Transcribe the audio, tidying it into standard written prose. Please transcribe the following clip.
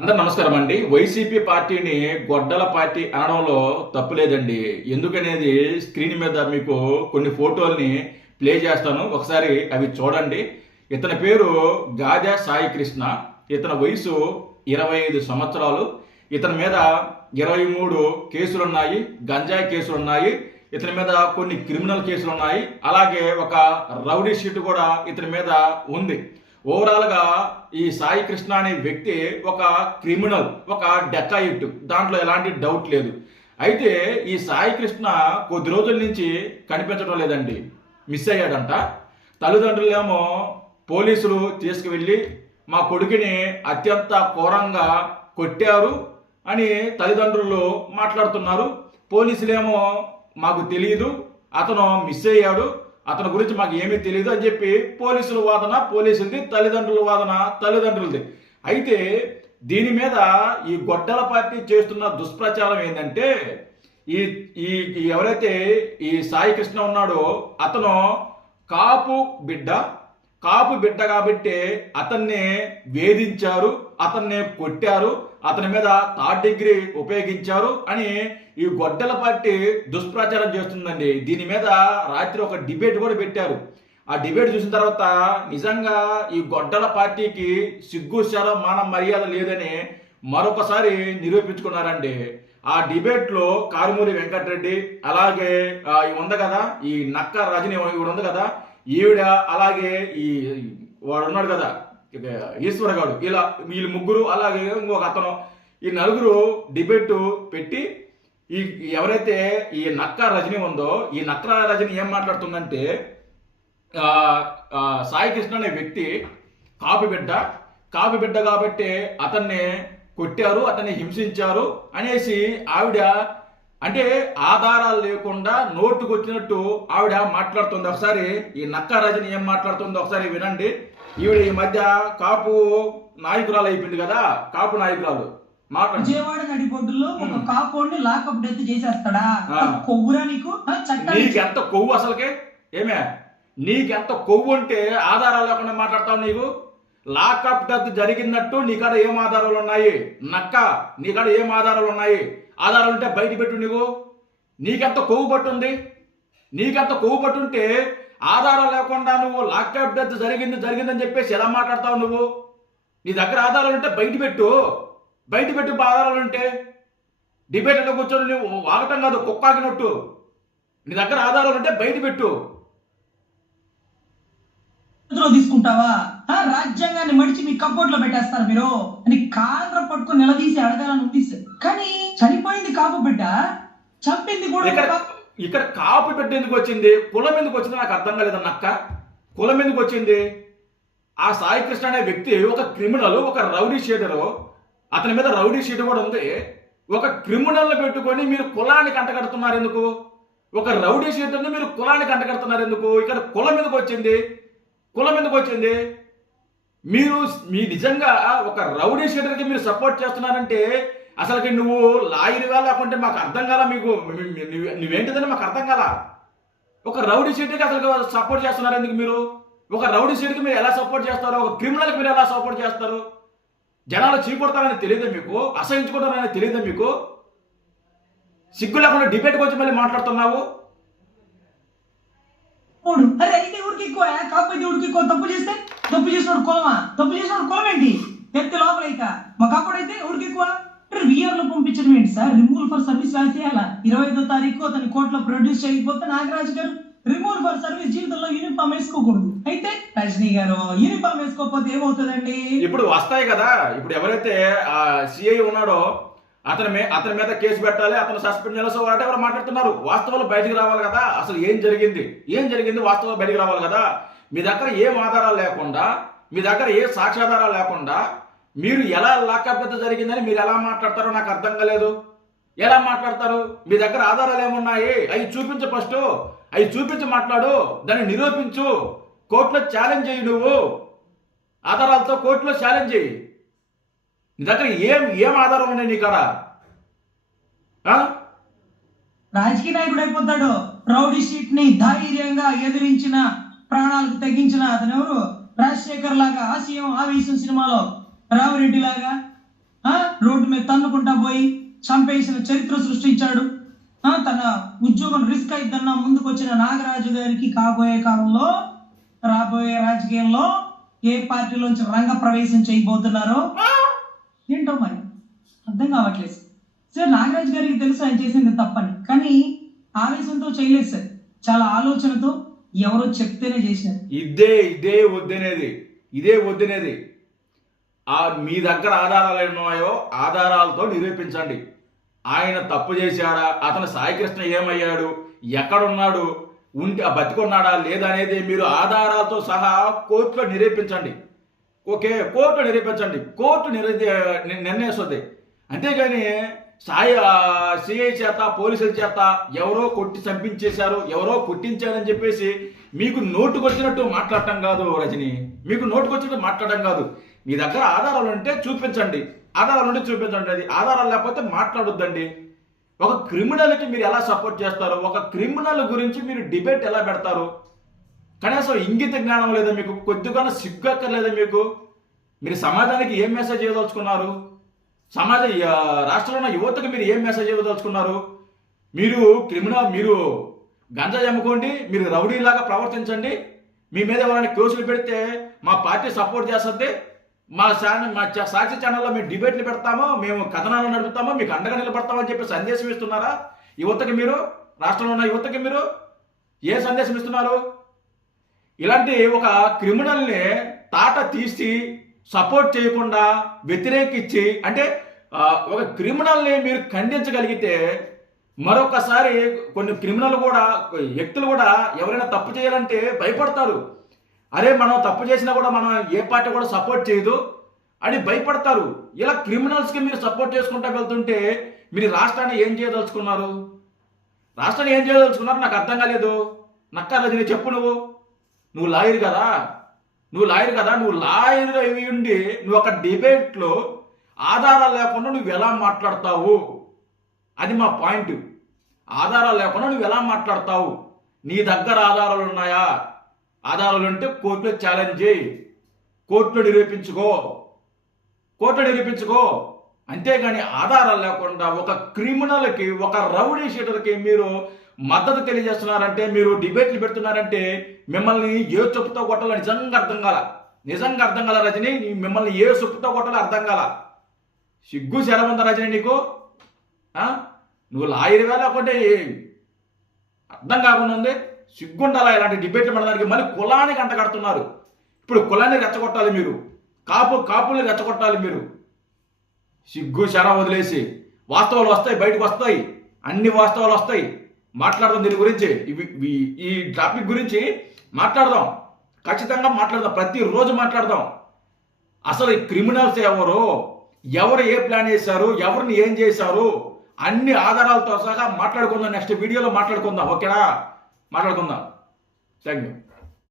అందరు నమస్కారం అండి. వైసీపీ పార్టీని గొడ్డల పార్టీ అనడంలో తప్పులేదండి. ఎందుకనేది స్క్రీన్ మీద మీకు కొన్ని ఫోటోల్ని ప్లే చేస్తాను, ఒకసారి అవి చూడండి. ఇతని పేరు గాజా సాయి కృష్ణ. ఇతని వయసు 25 సంవత్సరాలు. ఇతని మీద 23 కేసులున్నాయి, గంజాయి కేసులున్నాయి. ఇతని మీద కొన్ని క్రిమినల్ కేసులు ఉన్నాయి. అలాగే ఒక రౌడీ షీట్ కూడా ఇతని మీద ఉంది. ఓవరాల్గా ఈ సాయి కృష్ణ అనే వ్యక్తి ఒక క్రిమినల్, ఒక డెకాయిట్, దాంట్లో ఎలాంటి డౌట్ లేదు. అయితే ఈ సాయి కృష్ణ కొద్ది రోజుల నుంచి కనిపించడం లేదండి, మిస్ అయ్యాడంట. తల్లిదండ్రులేమో పోలీసులు తీసుకువెళ్ళి మా కొడుకుని అత్యంత ఘోరంగా కొట్టారు అని తల్లిదండ్రులు మాట్లాడుతున్నారు. పోలీసులేమో మాకు తెలియదు, అతను మిస్ అయ్యాడు, అతని గురించి మాకు ఏమీ తెలియదు అని చెప్పి పోలీసుల వాదన పోలీసులది, తల్లిదండ్రుల వాదన తల్లిదండ్రులది. అయితే దీని మీద ఈ గొడ్డల పార్టీ చేస్తున్న దుష్ప్రచారం ఏంటంటే, ఈ ఈ ఎవరైతే ఈ సాయి కృష్ణ ఉన్నాడో అతను కాపు బిడ్డ కాబట్టి అతన్ని వేధించారు, అతన్ని కొట్టారు, అతని మీద థర్డ్ డిగ్రీ ఉపయోగించారు అని ఈ గొడ్డల పార్టీ దుష్ప్రచారం చేస్తుందండి. దీని మీద రాత్రి ఒక డిబేట్ కూడా పెట్టారు. ఆ డిబేట్ చూసిన తర్వాత నిజంగా ఈ గొడ్డల పార్టీకి సిగ్గు శరం మానం మర్యాద లేదని మరొకసారి నిరూపించుకున్నారండి. ఆ డిబేట్లో కారుమూరి వెంకటరెడ్డి, అలాగే ఉంది కదా ఈ నక్క రజని ఉంది కదా ఈవిడ, అలాగే ఈ వాడు ఉన్నాడు కదా ఈశ్వర గారు, వీళ్ళు ముగ్గురు, అలాగే ఇంకొక అతను, ఈ నలుగురు డిబేట్ పెట్టి ఈ ఎవరైతే ఈ నక్క రజని ఉందో ఈ నక్క రజని ఏం మాట్లాడుతుందంటే, సాయి కృష్ణ అనే వ్యక్తి కాపీ బిడ్డ కాబట్టి అతన్ని కొట్టారు, అతన్ని హింసించారు అనేసి ఆవిడ, అంటే ఆధారాలు లేకుండా నోటుకు వచ్చినట్టు ఆవిడ మాట్లాడుతుంది. ఒకసారి ఈ నక్క రజని ఏం మాట్లాడుతుందో ఒకసారి వినండి. ఈవిడ ఈ మధ్య కాపు నాయకురాలు అయిపోయింది కదా, కాపు నాయకురాలు. విజయవాడ నడిబొడ్డులో ఒక కాపోడిని లాకప్ డెత్ చేసేస్తాడా? కొవ్వురా నీకు? నీకెంత కొవ్వు అసలుకే? ఏమే నీకెంత కొవ్వు ఉంటే ఆధారాలు లేకుండా మాట్లాడతావు? నీకు లాకప్ డెత్ జరిగినట్టు నీకాడ ఏం ఆధారాలు ఉన్నాయి? నక్క, నీకాడ ఏం ఆధారాలు ఉన్నాయి? ఆధారాలు ఉంటే బయట పెట్టు. నీకెంత కొవ్వు పట్టుంది? నీకెంత కొవ్వు పట్టుంటే ఆధారాలు లేకుండా నువ్వు లాకప్ డెత్ జరిగిందని చెప్పేసి ఎలా మాట్లాడతావు? నువ్వు నీ దగ్గర ఆధారాలు ఉంటే బయట పెట్టు ఆధారాలు ఉంటే. డిబేట్లో కూర్చొని నువ్వు వాగటం కాదు, కుక్కాకినట్టు. నీ దగ్గర ఆధారాలు ఉంటే బయట పెట్టు. తీసుకుంటావా? రాజ్యాంగాన్ని మడిచి మీ కప్పోర్ట్ లో పెట్టేస్తారు మీరు అని కాండ్ర పట్టుకుని నిలదీసి అడగాలని ఉంది. కానీ చనిపోయింది కాపు బిడ్డ, చంపింది కూడా ఇక్కడ కాపు బిడ్డ ఎందుకు వచ్చింది? కులం ఎందుకు వచ్చింది నాకు అర్థం కాలేదన్న అక్క. కులం ఎందుకు వచ్చింది? ఆ సాయి కృష్ణ అనే వ్యక్తి ఒక క్రిమినల్, ఒక రౌడీ షీటరు. అతని మీద రౌడీ షీట్ కూడా ఉంది. ఒక క్రిమినల్ని పెట్టుకొని మీరు కులానికి అంటగడుతున్నారు ఎందుకు? ఒక రౌడీ షీటర్ని మీరు కులానికి అంటగడుతున్నారు ఎందుకు? ఇక్కడ కులం ఎందుకు వచ్చింది? మీరు నిజంగా ఒక రౌడీ షీటర్కి మీరు సపోర్ట్ చేస్తున్నారంటే అసలుకి నువ్వు లాయర్గా లేకుంటే మాకు అర్థం కాల. మీకు నువ్వేంటిదని మాకు అర్థం కాల. ఒక రౌడీ షీటర్కి అసలు సపోర్ట్ చేస్తున్నారు ఎందుకు మీరు? ఒక రౌడీ షీటర్కి మీరు ఎలా సపోర్ట్ చేస్తారు? ఒక క్రిమినల్కి మీరు ఎలా సపోర్ట్ చేస్తారు? జనాలు చీకొడతారని తెలియదా మీకు? అసహించుకుంటారని తెలియదా మీకు? సిగ్గు లేకుండా డిబేట్కి వచ్చి మళ్ళీ మాట్లాడుతున్నావు. అయితే ఊరికి ఎక్కువ, కాకపోతే ఊరికి ఎక్కువ. తప్పు చేసినాడు కులమా? తప్పు చేసినాడు కులం ఏంటి? ఎత్తి లోపల అయితే మా కాపాడైతే ఊరికి ఎక్కువ. విఆర్ లో పంపించడం ఏంటి సార్? రిమూవల్ ఫర్ సర్వీస్ రాసేయాలా? 25వ తారీఖు అతని కోర్టులో ప్రొడ్యూస్ చేయకపోతే నాగరాజు గారు రిమూవల్ ఫర్ సర్వీస్, జీవితంలో యూనిఫామ్ వేసుకోకూడదు. అయితే రజనీ గారు యూనిఫామ్ వేసుకోకపోతే ఏమవుతుందండి? ఇప్పుడు వస్తాయి కదా. ఇప్పుడు ఎవరైతే సిఐ ఉన్నాడో అతని మీద కేసు పెట్టాలి, అతను సస్పెండ్ చేయాలి. సో వాట్ ఎవరు మాట్లాడుతున్నారు? వాస్తవాలు బయటకు రావాలి కదా. అసలు ఏం జరిగింది వాస్తవాలు బయటకు రావాలి కదా. మీ దగ్గర ఏం ఆధారాలు లేకుండా, మీ దగ్గర ఏ సాక్ష్యాధారాలు లేకుండా మీరు ఎలా లాకప్ డెత్ జరిగిందని మీరు ఎలా మాట్లాడతారో నాకు అర్థం కాలేదు. ఎలా మాట్లాడతారు? మీ దగ్గర ఆధారాలు ఏమున్నాయి? అవి చూపించు, ఫస్ట్ అవి చూపించి మాట్లాడు, దాన్ని నిరూపించు, కోర్టులో ఛాలెంజ్ చేయి. నువ్వు ఆధారాలతో కోర్టులో ఛాలెంజ్ చేయి. నీ దగ్గర ఏం ఆధారం ఉన్నాయి నీ కాడ? రాజకీయ నాయకుడు అయిపోతాడు. రౌడీ షీట్ ని ధైర్యంగా ఎదిరించిన, ప్రాణాలకు తగ్గించిన అతను ఎవరు? రాజశేఖర్ లాగా ఆశయం ఆవేశం సినిమాలో రామిరెడ్డి లాగా రోడ్డు మీద తన్నుకుంటా పోయి చంపేసిన చరిత్ర సృష్టించాడు. తన ఉద్యోగం రిస్క్ అయిద్దన్న ముందుకు వచ్చిన నాగరాజు గారికి కాబోయే కాలంలో రాబోయే రాజకీయంలో ఏ పార్టీలోంచి రంగ ప్రవేశం చేయబోతున్నారో ఏంటో మరి అర్థం కావట్లేదు సార్. నాగరాజు గారికి తెలుసు ఆయన చేసింది తప్పని, కానీ ఆవేశంతో చేయలేదు సార్, చాలా ఆలోచనతో ఎవరో చెప్తేనే చేశారు. ఇదే వద్దనేది మీ దగ్గర ఆధారాలు ఉన్నాయో ఆధారాలతో నిరూపించండి. ఆయన తప్పు చేశాడా, అతను సాయికృష్ణ ఏమయ్యాడు, ఎక్కడున్నాడు, బతికున్నాడా లేదా అనేది మీరు ఆధారాలతో సహా కోర్టులో నిరూపించండి. ఓకే, కోర్టులో నిరూపించండి, కోర్టు నిర్ణయిస్తుంది. అంతేగాని సిఐ చేత పోలీసుల చేత ఎవరో కొట్టి చంపించేశారు, ఎవరో కొట్టించారని చెప్పేసి మీకు నోటుకొచ్చినట్టు మాట్లాడటం కాదు రజని, మీకు నోటుకొచ్చినట్టు మాట్లాడటం కాదు. మీ దగ్గర ఆధారాలు ఉంటే చూపించండి, అది ఆధారాలు లేకపోతే మాట్లాడొద్దండి. ఒక క్రిమినల్కి మీరు ఎలా సపోర్ట్ చేస్తారు, ఒక క్రిమినల్ గురించి మీరు డిబేట్ ఎలా పెడతారు? కనీసం ఇంగిత జ్ఞానం లేదా మీకు, కొద్దిగా సిగ్గక్కర్లేదా మీకు? మీరు సమాజానికి ఏం మెసేజ్ ఇవ్వదలుచుకున్నారు? రాష్ట్రంలో ఉన్న యువతకు మీరు ఏం మెసేజ్ ఇవ్వదలుచుకున్నారు? మీరు మీరు గంజాయి అమ్ముకోండి, మీరు రౌడీలాగా ప్రవర్తించండి, మీ మీద ఎవరైనా కేసులు పెడితే మా పార్టీ సపోర్ట్ చేస్తుంది, మా సాక్షి ఛానల్లో మేము డిబేట్లు పెడతాము, మేము కథనాలు నడుపుతాము, మీకు అండగా నిలబడతామని చెప్పి సందేశం ఇస్తున్నారా యువతకి? మీరు రాష్ట్రంలో ఉన్న యువతకి మీరు ఏ సందేశం ఇస్తున్నారు? ఇలాంటి ఒక క్రిమినల్ని తాట తీసి సపోర్ట్ చేయకుండా వ్యతిరేకించి, అంటే ఒక క్రిమినల్ని మీరు ఖండించగలిగితే మరొకసారి కొన్ని వ్యక్తులు కూడా ఎవరైనా తప్పు చేయాలంటే భయపడతారు. అరే మనం తప్పు చేసినా కూడా మనం ఏ పార్టీ కూడా సపోర్ట్ చేయదు అని భయపడతారు. ఇలా క్రిమినల్స్కి మీరు సపోర్ట్ చేసుకుంటూ వెళ్తుంటే మీరు రాష్ట్రాన్ని ఏం చేయదలుచుకున్నారు? నాకు అర్థం కాలేదు. నక్కర్లేదు, చెప్పు. నువ్వు లాయర్ కదా, నువ్వు లాయర్ అయి ఉండి నువ్వు ఒక డిబేట్లో ఆధారాలు లేకుండా నువ్వు ఎలా మాట్లాడతావు? అది మా పాయింట్. ఆధారాలు లేకుండా నువ్వు ఎలా మాట్లాడతావు? నీ దగ్గర ఆధారాలు ఉన్నాయా? ఆధారాలు ఉంటే కోర్టులో ఛాలెంజ్ చేయి, కోర్టులో నిరూపించుకో. అంతేగాని ఆధారాలు లేకుండా ఒక క్రిమినల్కి, ఒక రౌడీ షీటర్కి మీరు మద్దతు తెలియజేస్తున్నారంటే, మీరు డిబేట్లు పెడుతున్నారంటే మిమ్మల్ని ఏ చెప్పుతో కొట్టాలో నిజంగా అర్థం కాల రజని. మిమ్మల్ని ఏ చెప్పుతో కొట్టాలో అర్థం కాల. సిగ్గు శరముందా రజని నీకు? నువ్వు లాయర్గా లేకుంటే అర్థం కాకుండా ఉంది. సిగ్గుండాలా ఇలాంటి డిబేట్లు పడడానికి? మళ్ళీ కులానికి అంట కడుతున్నారు. ఇప్పుడు కులాన్ని రెచ్చగొట్టాలి మీరు, కాపుల్ని రెచ్చగొట్టాలి మీరు. సిగ్గు శరం వదిలేసి వాస్తవాలు వస్తాయి, బయటకు వస్తాయి, అన్ని వాస్తవాలు వస్తాయి. మాట్లాడదాం దీని గురించి, ఈ టాపిక్ గురించి మాట్లాడదాం, ఖచ్చితంగా మాట్లాడదాం, ప్రతిరోజు మాట్లాడదాం. అసలు ఈ క్రిమినల్స్ ఎవరు ఏ ప్లాన్ చేశారు, ఎవరిని ఏం చేశారు, అన్ని ఆధారాలతో సహా మాట్లాడుకుందాం. నెక్స్ట్ వీడియోలో మాట్లాడుకుందాం. ఓకేనా? మాట్లాడుకుందాం. Thank you.